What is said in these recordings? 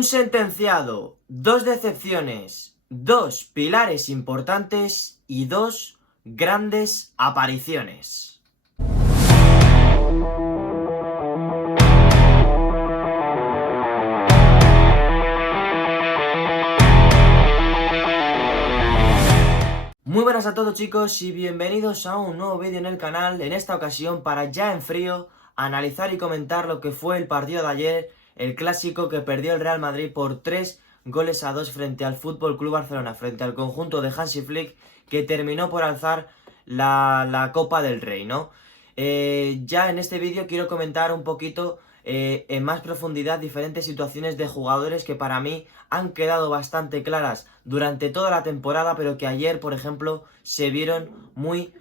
Un sentenciado, dos decepciones, dos pilares importantes y dos grandes apariciones. Muy buenas a todos, chicos, y bienvenidos a un nuevo vídeo en el canal. En esta ocasión, para ya en frío analizar y comentar lo que fue el partido de ayer, el clásico que perdió el Real Madrid por 3-2 frente al FC Barcelona, frente al conjunto de Hansi Flick, que terminó por alzar la Copa del Rey, ¿no? Ya en este vídeo quiero comentar un poquito en más profundidad diferentes situaciones de jugadores que para mí han quedado bastante claras durante toda la temporada, pero que ayer, por ejemplo, se vieron muy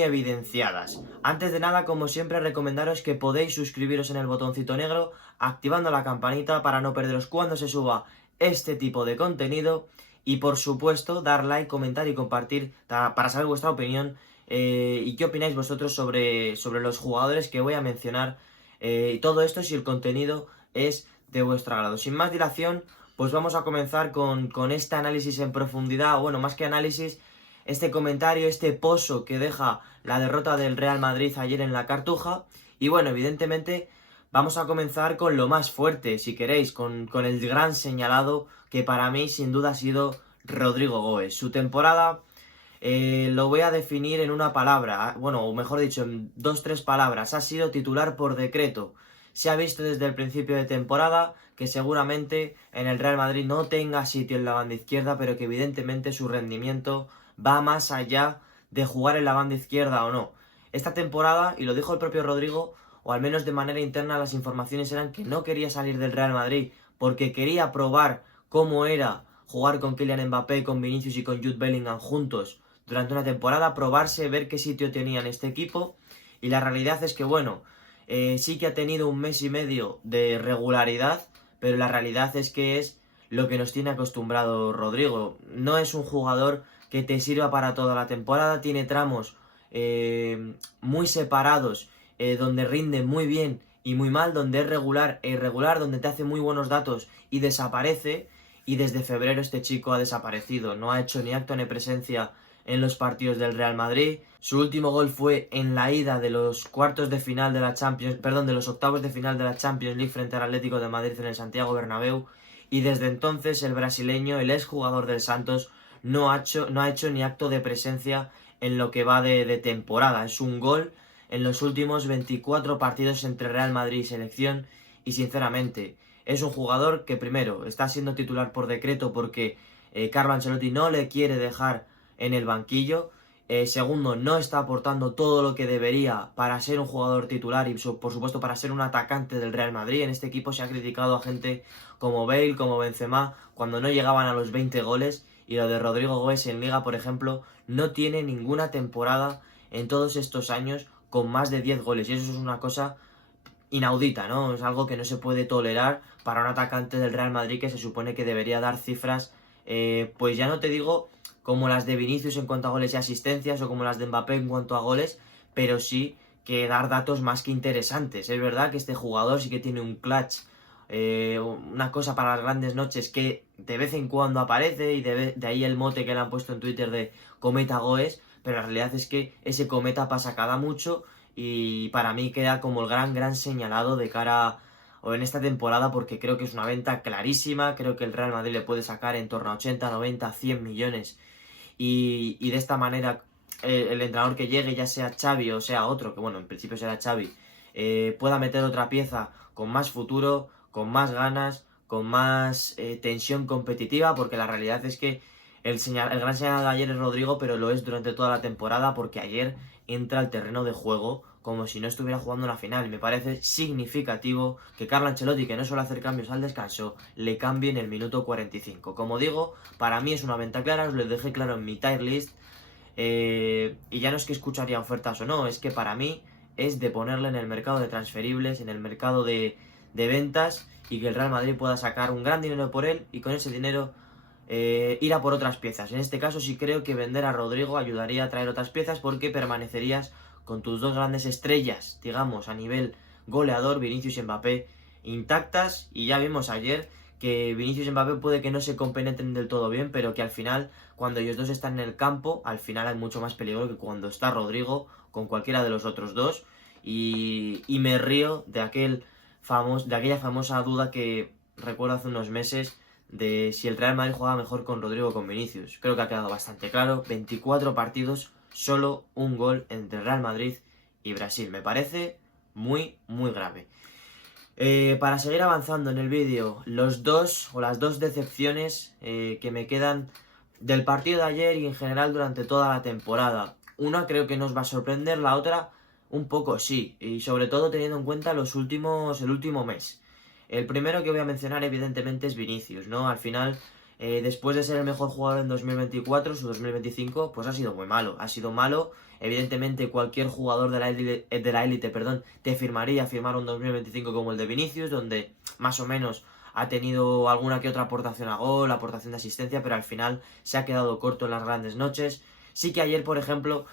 evidenciadas. Antes de nada, como siempre, recomendaros que podéis suscribiros en el botoncito negro, activando la campanita para no perderos cuando se suba este tipo de contenido, y por supuesto dar like, comentar y compartir para saber vuestra opinión y qué opináis vosotros sobre los jugadores que voy a mencionar. Y todo esto si el contenido es de vuestro agrado. Sin más dilación, pues vamos a comenzar con este análisis en profundidad, o bueno, más que análisis, este comentario, este pozo que deja la derrota del Real Madrid ayer en la Cartuja. Y bueno, evidentemente vamos a comenzar con lo más fuerte, si queréis, con el gran señalado que para mí sin duda ha sido Rodrigo Goes. Su temporada lo voy a definir en una palabra, bueno, o mejor dicho, en 2-3 palabras. Ha sido titular por decreto. Se ha visto desde el principio de temporada que seguramente en el Real Madrid no tenga sitio en la banda izquierda, pero que evidentemente su rendimiento va más allá de jugar en la banda izquierda o no. Esta temporada, y lo dijo el propio Rodrigo, o al menos de manera interna las informaciones eran que no quería salir del Real Madrid porque quería probar cómo era jugar con Kylian Mbappé, con Vinicius y con Jude Bellingham juntos durante una temporada, probarse, ver qué sitio tenía en este equipo. Y la realidad es que, bueno, sí que ha tenido un mes y medio de regularidad, pero la realidad es que es lo que nos tiene acostumbrado Rodrigo. No es un jugador que te sirva para toda la temporada, tiene tramos muy separados, donde rinde muy bien y muy mal, donde es regular e irregular, donde te hace muy buenos datos y desaparece. Y desde febrero este chico ha desaparecido, no ha hecho ni acto ni presencia en los partidos del Real Madrid. Su último gol fue en la ida de los cuartos de final de la Champions, perdón, de los octavos de final de la Champions League frente al Atlético de Madrid en el Santiago Bernabéu. Y desde entonces el brasileño, el exjugador del Santos, no ha hecho ni acto de presencia en lo que va de temporada. Es un gol en los últimos 24 partidos entre Real Madrid y selección. Y sinceramente, es un jugador que primero está siendo titular por decreto porque Carlo Ancelotti no le quiere dejar en el banquillo. Segundo, no está aportando todo lo que debería para ser un jugador titular y por supuesto para ser un atacante del Real Madrid. En este equipo se ha criticado a gente como Bale, como Benzema, cuando no llegaban a los 20 goles. Y lo de Rodrigo Goes en Liga, por ejemplo, no tiene ninguna temporada en todos estos años con más de 10 goles. Y eso es una cosa inaudita, ¿no? Es algo que no se puede tolerar para un atacante del Real Madrid que se supone que debería dar cifras, pues ya no te digo como las de Vinicius en cuanto a goles y asistencias, o como las de Mbappé en cuanto a goles, pero sí que dar datos más que interesantes. Es verdad que este jugador sí que tiene un clutch, una cosa para las grandes noches que de vez en cuando aparece, y de ahí el mote que le han puesto en Twitter de Cometa Goes, pero la realidad es que ese cometa pasa cada mucho, y para mí queda como el gran señalado de cara o en esta temporada, porque creo que es una venta clarísima. Creo que el Real Madrid le puede sacar en torno a 80, 90, 100 millones. Y de esta manera el entrenador que llegue, ya sea Xavi o sea otro, que bueno, en principio será Xavi, pueda meter otra pieza con más futuro, con más ganas, con más tensión competitiva, porque la realidad es que el gran señal de ayer es Rodrigo, pero lo es durante toda la temporada, porque ayer entra al terreno de juego como si no estuviera jugando una final. Y me parece significativo que Carlo Ancelotti, que no suele hacer cambios al descanso, le cambie en el minuto 45. Como digo, para mí es una venta clara, os lo dejé claro en mi tier list. Y ya no es que escucharía ofertas o no, es que para mí es de ponerle en el mercado de transferibles, en el mercado de ventas, y que el Real Madrid pueda sacar un gran dinero por él y con ese dinero ir a por otras piezas. En este caso sí creo que vender a Rodrigo ayudaría a traer otras piezas, porque permanecerías con tus dos grandes estrellas, digamos, a nivel goleador, Vinicius y Mbappé, intactas. Y ya vimos ayer que Vinicius y Mbappé puede que no se compenetren del todo bien, pero que al final, cuando ellos dos están en el campo, al final hay mucho más peligro que cuando está Rodrigo con cualquiera de los otros dos. Y me río de aquella famosa duda que recuerdo hace unos meses de si el Real Madrid jugaba mejor con Rodrigo o con Vinicius. Creo que ha quedado bastante claro. 24 partidos, solo un gol entre Real Madrid y Brasil. Me parece muy, muy grave. Para seguir avanzando en el vídeo, las dos decepciones que me quedan del partido de ayer y en general durante toda la temporada. Una creo que nos va a sorprender, la otra un poco sí, y sobre todo teniendo en cuenta el último mes. El primero que voy a mencionar evidentemente es Vinicius, ¿no? Al final, después de ser el mejor jugador en 2024, su 2025, pues ha sido muy malo. Ha sido malo. Evidentemente cualquier jugador de la élite, te firmar un 2025 como el de Vinicius, donde más o menos ha tenido alguna que otra aportación a gol, aportación de asistencia, pero al final se ha quedado corto en las grandes noches. Sí que ayer, por ejemplo,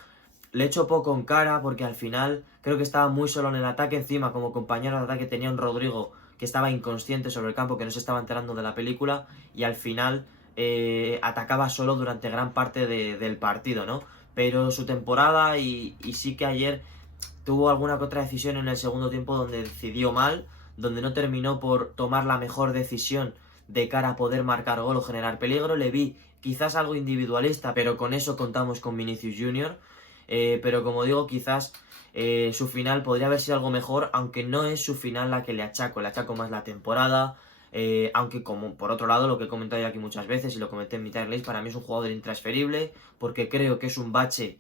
le echo poco en cara porque al final creo que estaba muy solo en el ataque. Encima, como compañero de ataque tenía un Rodrigo que estaba inconsciente sobre el campo, que no se estaba enterando de la película, y al final atacaba solo durante gran parte del partido, ¿no? Pero su temporada y sí que ayer tuvo alguna que otra decisión en el segundo tiempo donde decidió mal, donde no terminó por tomar la mejor decisión de cara a poder marcar gol o generar peligro. Le vi quizás algo individualista, pero con eso contamos con Vinicius Junior. Pero como digo, quizás su final podría haber sido algo mejor, aunque no es su final la que le achaco más la temporada. Aunque como por otro lado, lo que he comentado ya aquí muchas veces y lo comenté en mi tier list, para mí es un jugador intransferible, porque creo que es un bache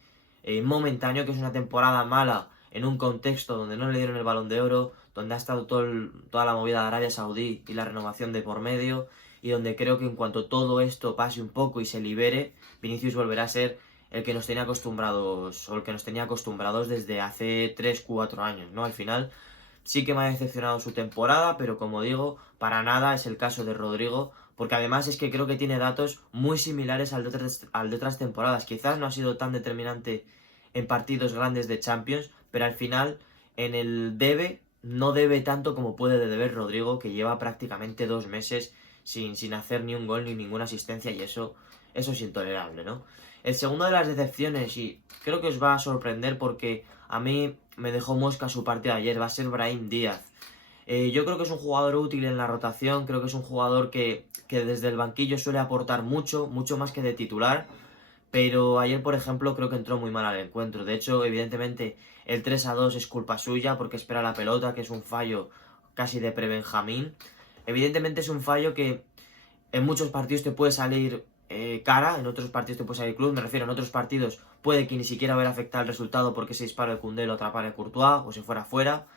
momentáneo, que es una temporada mala en un contexto donde no le dieron el Balón de Oro, donde ha estado toda la movida de Arabia Saudí y la renovación de por medio, y donde creo que en cuanto todo esto pase un poco y se libere, Vinicius volverá a ser el que nos tenía acostumbrados, o el que nos tenía acostumbrados desde hace 3-4 años, ¿no? Al final sí que me ha decepcionado su temporada, pero como digo, para nada es el caso de Rodrigo, porque además es que creo que tiene datos muy similares al de otras temporadas. Quizás no ha sido tan determinante en partidos grandes de Champions, pero al final en el no debe tanto como puede de deber Rodrigo, que lleva prácticamente 2 meses sin hacer ni un gol ni ninguna asistencia, y eso es intolerable, ¿no? El segundo de las decepciones, y creo que os va a sorprender porque a mí me dejó mosca su partido de ayer, va a ser Brahim Díaz. Yo creo que es un jugador útil en la rotación, creo que es un jugador que desde el banquillo suele aportar mucho, mucho más que de titular, pero ayer, por ejemplo, creo que entró muy mal al encuentro. De hecho, evidentemente, el 3-2 es culpa suya porque espera la pelota, que es un fallo casi de pre-Benjamín. Evidentemente es un fallo que en muchos partidos te puede salir cara, en otros partidos te puede salir club. Me refiero, en otros partidos puede que ni siquiera haber afectado el resultado porque ese disparo de Koundé lo atrapara de Courtois o se fuera fuera.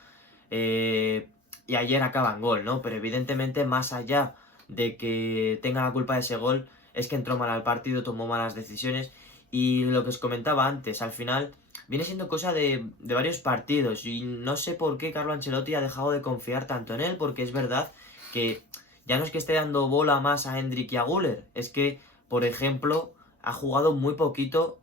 Y ayer acaba en gol, ¿no? Pero evidentemente, más allá de que tenga la culpa de ese gol, es que entró mal al partido, tomó malas decisiones. Y lo que os comentaba antes, al final viene siendo cosa de varios partidos. Y no sé por qué Carlo Ancelotti ha dejado de confiar tanto en él, porque es verdad que ya no es que esté dando bola más a Hendrik y a Güler, es que, por ejemplo, ha jugado muy poquito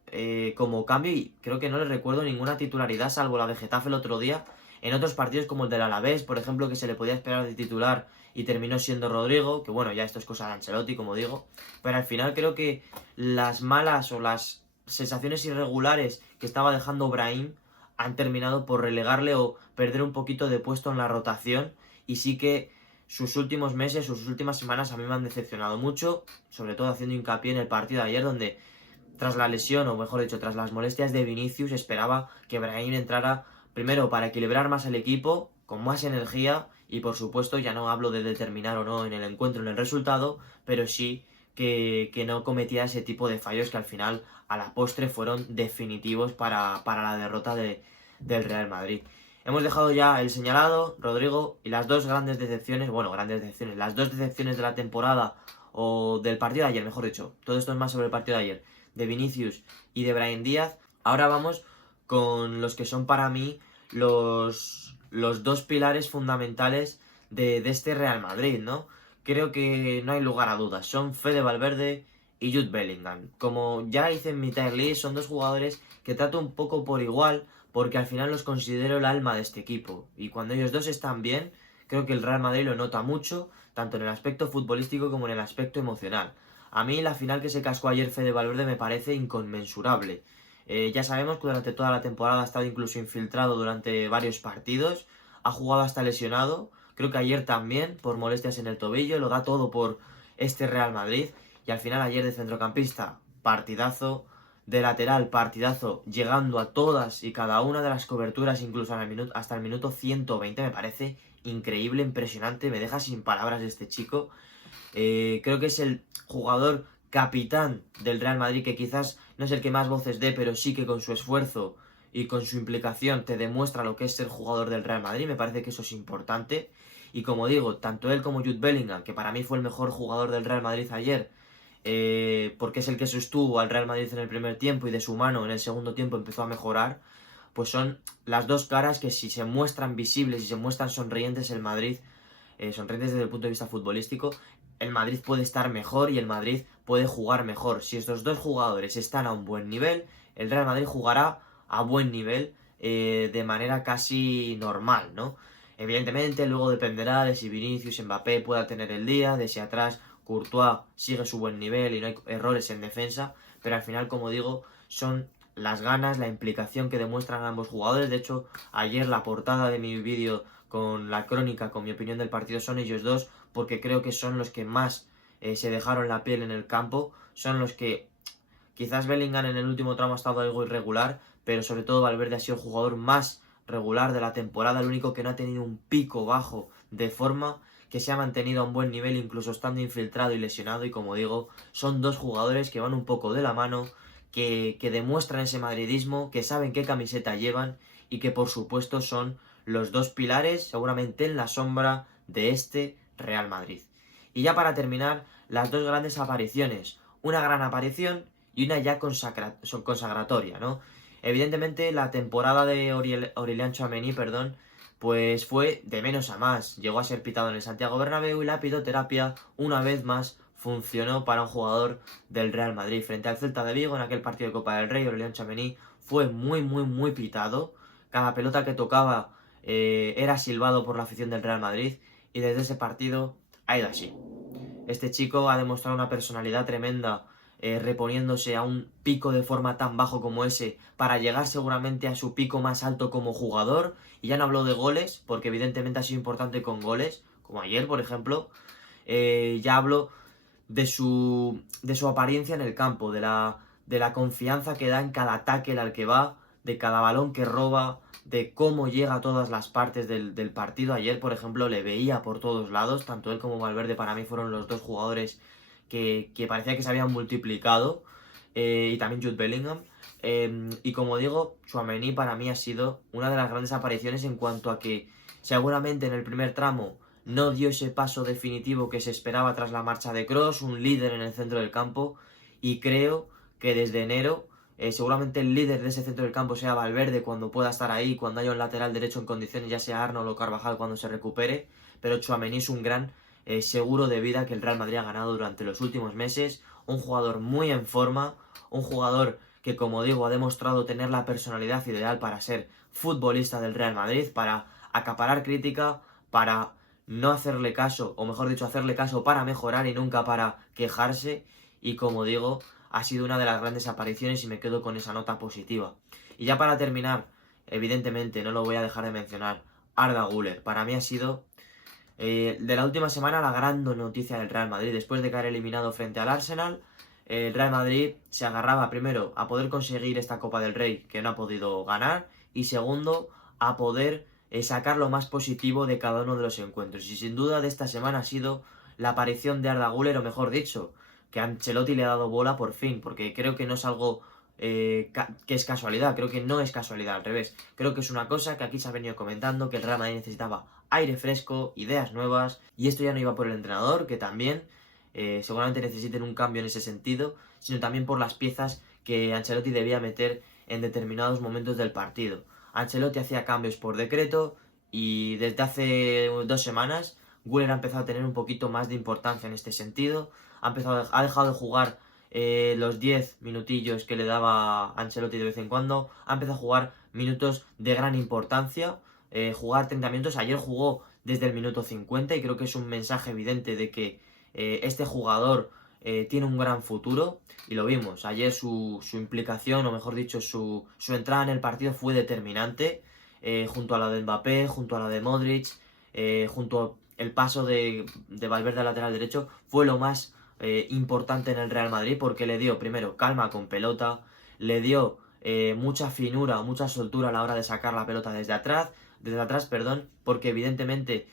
como cambio y creo que no le recuerdo ninguna titularidad, salvo la de Getafe el otro día. En otros partidos como el del Alavés, por ejemplo, que se le podía esperar de titular y terminó siendo Rodrigo, que bueno, ya esto es cosa de Ancelotti, como digo, pero al final creo que las malas o las sensaciones irregulares que estaba dejando Brahim han terminado por relegarle o perder un poquito de puesto en la rotación, y sí que sus últimos meses, sus últimas semanas a mí me han decepcionado mucho, sobre todo haciendo hincapié en el partido de ayer, donde tras la lesión, o mejor dicho, tras las molestias de Vinicius, esperaba que Brahim entrara primero para equilibrar más el equipo, con más energía, y por supuesto ya no hablo de determinar o no en el encuentro, en el resultado, pero sí que no cometía ese tipo de fallos que al final, a la postre, fueron definitivos para la derrota del Real Madrid. Hemos dejado ya el señalado, Rodrigo, y las dos grandes decepciones, las dos decepciones de la temporada, o del partido de ayer, mejor dicho. Todo esto es más sobre el partido de ayer, de Vinicius y de Brahim Díaz. Ahora vamos con los que son para mí los dos pilares fundamentales de este Real Madrid, ¿no? Creo que no hay lugar a dudas, son Fede Valverde y Jude Bellingham. Como ya hice en mi tier list, son dos jugadores que trato un poco por igual, porque al final los considero el alma de este equipo. Y cuando ellos dos están bien, creo que el Real Madrid lo nota mucho, tanto en el aspecto futbolístico como en el aspecto emocional. A mí la final que se cascó ayer Fede Valverde me parece inconmensurable. Ya sabemos que durante toda la temporada ha estado incluso infiltrado durante varios partidos, ha jugado hasta lesionado, creo que ayer también por molestias en el tobillo, lo da todo por este Real Madrid y al final ayer de centrocampista, partidazo, de lateral, partidazo, llegando a todas y cada una de las coberturas, incluso hasta el minuto 120, me parece increíble, impresionante, me deja sin palabras este chico. Creo que es el jugador capitán del Real Madrid, que quizás no es el que más voces dé, pero sí que con su esfuerzo y con su implicación te demuestra lo que es ser jugador del Real Madrid. Me parece que eso es importante. Y como digo, tanto él como Jude Bellingham, que para mí fue el mejor jugador del Real Madrid ayer, porque es el que sostuvo al Real Madrid en el primer tiempo y de su mano en el segundo tiempo empezó a mejorar, pues son las dos caras que si se muestran visibles y se muestran sonrientes el Madrid, sonrientes desde el punto de vista futbolístico, el Madrid puede estar mejor y el Madrid puede jugar mejor. Si estos dos jugadores están a un buen nivel, el Real Madrid jugará a buen nivel de manera casi normal, ¿no? Evidentemente luego dependerá de si Vinicius y Mbappé pueda tener el día, de si atrás Courtois sigue su buen nivel y no hay errores en defensa, pero al final, como digo, son las ganas, la implicación que demuestran ambos jugadores. De hecho, ayer la portada de mi vídeo con la crónica, con mi opinión del partido, son ellos dos, porque creo que son los que más se dejaron la piel en el campo, son los que quizás Bellingham en el último tramo ha estado algo irregular, pero sobre todo Valverde ha sido el jugador más regular de la temporada, el único que no ha tenido un pico bajo de forma, que se ha mantenido a un buen nivel incluso estando infiltrado y lesionado, y como digo, son dos jugadores que van un poco de la mano, que demuestran ese madridismo, que saben qué camiseta llevan y que por supuesto son los dos pilares seguramente en la sombra de este Real Madrid. Y ya para terminar, las dos grandes apariciones, una gran aparición y una ya consagratoria, ¿no? Evidentemente la temporada de Aurelian Tchouaméni, pues fue de menos a más. Llegó a ser pitado en el Santiago Bernabéu y la pitoterapia una vez más funcionó para un jugador del Real Madrid. Frente al Celta de Vigo en aquel partido de Copa del Rey, Aurelian Tchouaméni fue muy pitado. Cada pelota que tocaba era silbado por la afición del Real Madrid y desde ese partido ha ido así. Este chico ha demostrado una personalidad tremenda, reponiéndose a un pico de forma tan bajo como ese para llegar seguramente a su pico más alto como jugador. Y ya no hablo de goles, porque evidentemente ha sido importante con goles, como ayer por ejemplo. Ya hablo de su apariencia en el campo, de la confianza que da en cada ataque al que va, de cada balón que roba, de cómo llega a todas las partes del partido. Ayer, por ejemplo, le veía por todos lados, tanto él como Valverde para mí fueron los dos jugadores que parecía que se habían multiplicado, y también Jude Bellingham. Y como digo, Tchouaméni para mí ha sido una de las grandes apariciones en cuanto a que seguramente en el primer tramo no dio ese paso definitivo que se esperaba tras la marcha de Kroos, un líder en el centro del campo, y creo que desde enero seguramente el líder de ese centro del campo sea Valverde cuando pueda estar ahí, cuando haya un lateral derecho en condiciones, ya sea Arnold o Carvajal cuando se recupere, pero Tchouaméni es un gran seguro de vida que el Real Madrid ha ganado durante los últimos meses, un jugador muy en forma, un jugador que, como digo, ha demostrado tener la personalidad ideal para ser futbolista del Real Madrid, para acaparar crítica, para no hacerle caso, o mejor dicho, hacerle caso para mejorar y nunca para quejarse, y como digo, ha sido una de las grandes apariciones y me quedo con esa nota positiva. Y ya para terminar, evidentemente, no lo voy a dejar de mencionar, Arda Güler, para mí ha sido de la última semana la gran noticia del Real Madrid. Después de caer eliminado frente al Arsenal, el Real Madrid se agarraba primero a poder conseguir esta Copa del Rey que no ha podido ganar, y segundo a poder sacar lo más positivo de cada uno de los encuentros. Y sin duda de esta semana ha sido la aparición de Arda Güler, o mejor dicho, que Ancelotti le ha dado bola por fin, porque creo que no es algo que es casualidad, creo que no es casualidad, al revés. Creo que es una cosa que aquí se ha venido comentando, que el Real Madrid necesitaba aire fresco, ideas nuevas, y esto ya no iba por el entrenador, que también seguramente necesiten un cambio en ese sentido, sino también por las piezas que Ancelotti debía meter en determinados momentos del partido. Ancelotti hacía cambios por decreto y desde hace 2 semanas Güler ha empezado a tener un poquito más de importancia en este sentido. Ha dejado de jugar los 10 minutillos que le daba Ancelotti de vez en cuando. Ha empezado a jugar minutos de gran importancia. Jugar 30 minutos. Ayer jugó desde el minuto 50 y creo que es un mensaje evidente de que este jugador tiene un gran futuro y lo vimos. Ayer su implicación, o mejor dicho, su entrada en el partido fue determinante, junto a la de Mbappé, junto a la de Modric, junto el paso de Valverde al lateral derecho, fue lo más importante en el Real Madrid porque le dio primero calma con pelota, le dio mucha finura, mucha soltura a la hora de sacar la pelota desde atrás, perdón, porque evidentemente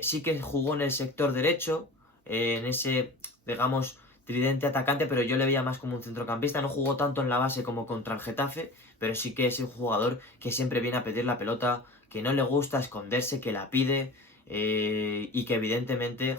sí que jugó en el sector derecho, en ese, digamos, tridente atacante, pero yo le veía más como un centrocampista, no jugó tanto en la base como contra el Getafe, pero sí que es un jugador que siempre viene a pedir la pelota, que no le gusta esconderse, que la pide, y que evidentemente,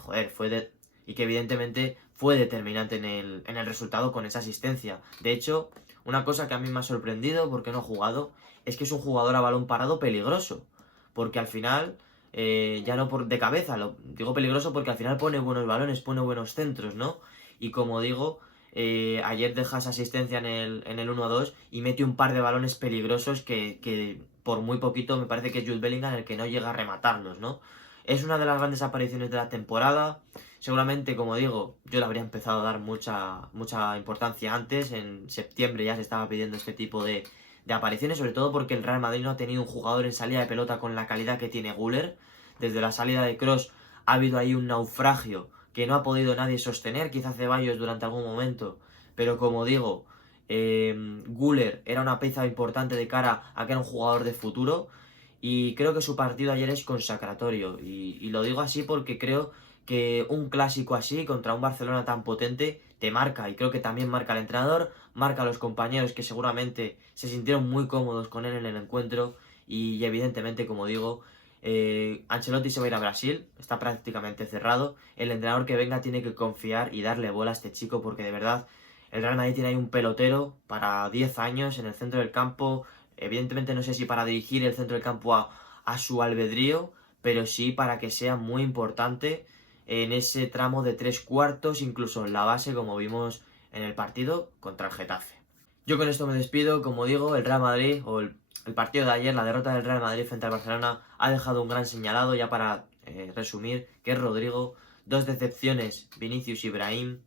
fue determinante en el resultado con esa asistencia. De hecho, una cosa que a mí me ha sorprendido porque no ha jugado, es que es un jugador a balón parado peligroso, porque al final, ya no por de cabeza, lo digo peligroso porque al final pone buenos balones, pone buenos centros, ¿no? Y como digo, ayer deja esa asistencia en el 1-2 y mete un par de balones peligrosos que por muy poquito me parece que es Jude Bellingham el que no llega a rematarlos, ¿no? Es una de las grandes apariciones de la temporada. Seguramente, como digo, yo le habría empezado a dar mucha importancia antes. En septiembre ya se estaba pidiendo este tipo de apariciones, sobre todo porque el Real Madrid no ha tenido un jugador en salida de pelota con la calidad que tiene Güler. Desde la salida de Kroos ha habido ahí un naufragio que no ha podido nadie sostener, quizás Ceballos durante algún momento, pero como digo, Güler era una pieza importante de cara a que era un jugador de futuro y creo que su partido ayer es consacratorio y lo digo así porque creo que un clásico así contra un Barcelona tan potente te marca y creo que también marca al entrenador, marca a los compañeros que seguramente se sintieron muy cómodos con él en el encuentro y evidentemente, como digo, Ancelotti se va a ir a Brasil, está prácticamente cerrado. El entrenador que venga tiene que confiar y darle bola a este chico porque de verdad el Real Madrid tiene ahí un pelotero para 10 años en el centro del campo. Evidentemente no sé si para dirigir el centro del campo a su albedrío, pero sí para que sea muy importante en ese tramo de tres cuartos, incluso en la base como vimos en el partido contra el Getafe. Yo con esto me despido, como digo, el Real Madrid o el partido de ayer, la derrota del Real Madrid frente al Barcelona, ha dejado un gran señalado, ya para resumir, que es Rodrigo, dos decepciones, Vinicius y Brahim,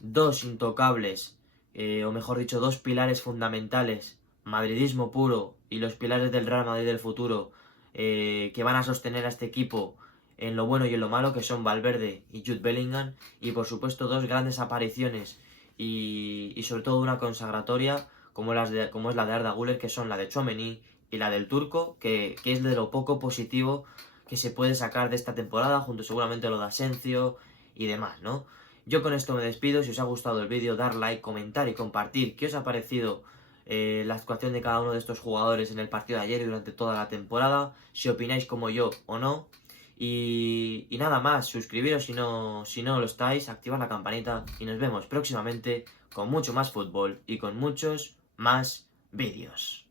dos intocables, o mejor dicho, dos pilares fundamentales, madridismo puro y los pilares del Real Madrid del futuro, que van a sostener a este equipo en lo bueno y en lo malo, que son Valverde y Jude Bellingham, y por supuesto dos grandes apariciones y sobre todo una consagratoria como es la de Arda Güler, que son la de Tchouaméni y la del turco, que es de lo poco positivo que se puede sacar de esta temporada, junto seguramente a lo de Asensio y demás, ¿no? Yo con esto me despido. Si os ha gustado el vídeo, dar like, comentar y compartir qué os ha parecido la actuación de cada uno de estos jugadores en el partido de ayer y durante toda la temporada, si opináis como yo o no. Y nada más, suscribiros si no lo estáis, activad la campanita y nos vemos próximamente con mucho más fútbol y con muchos más vídeos.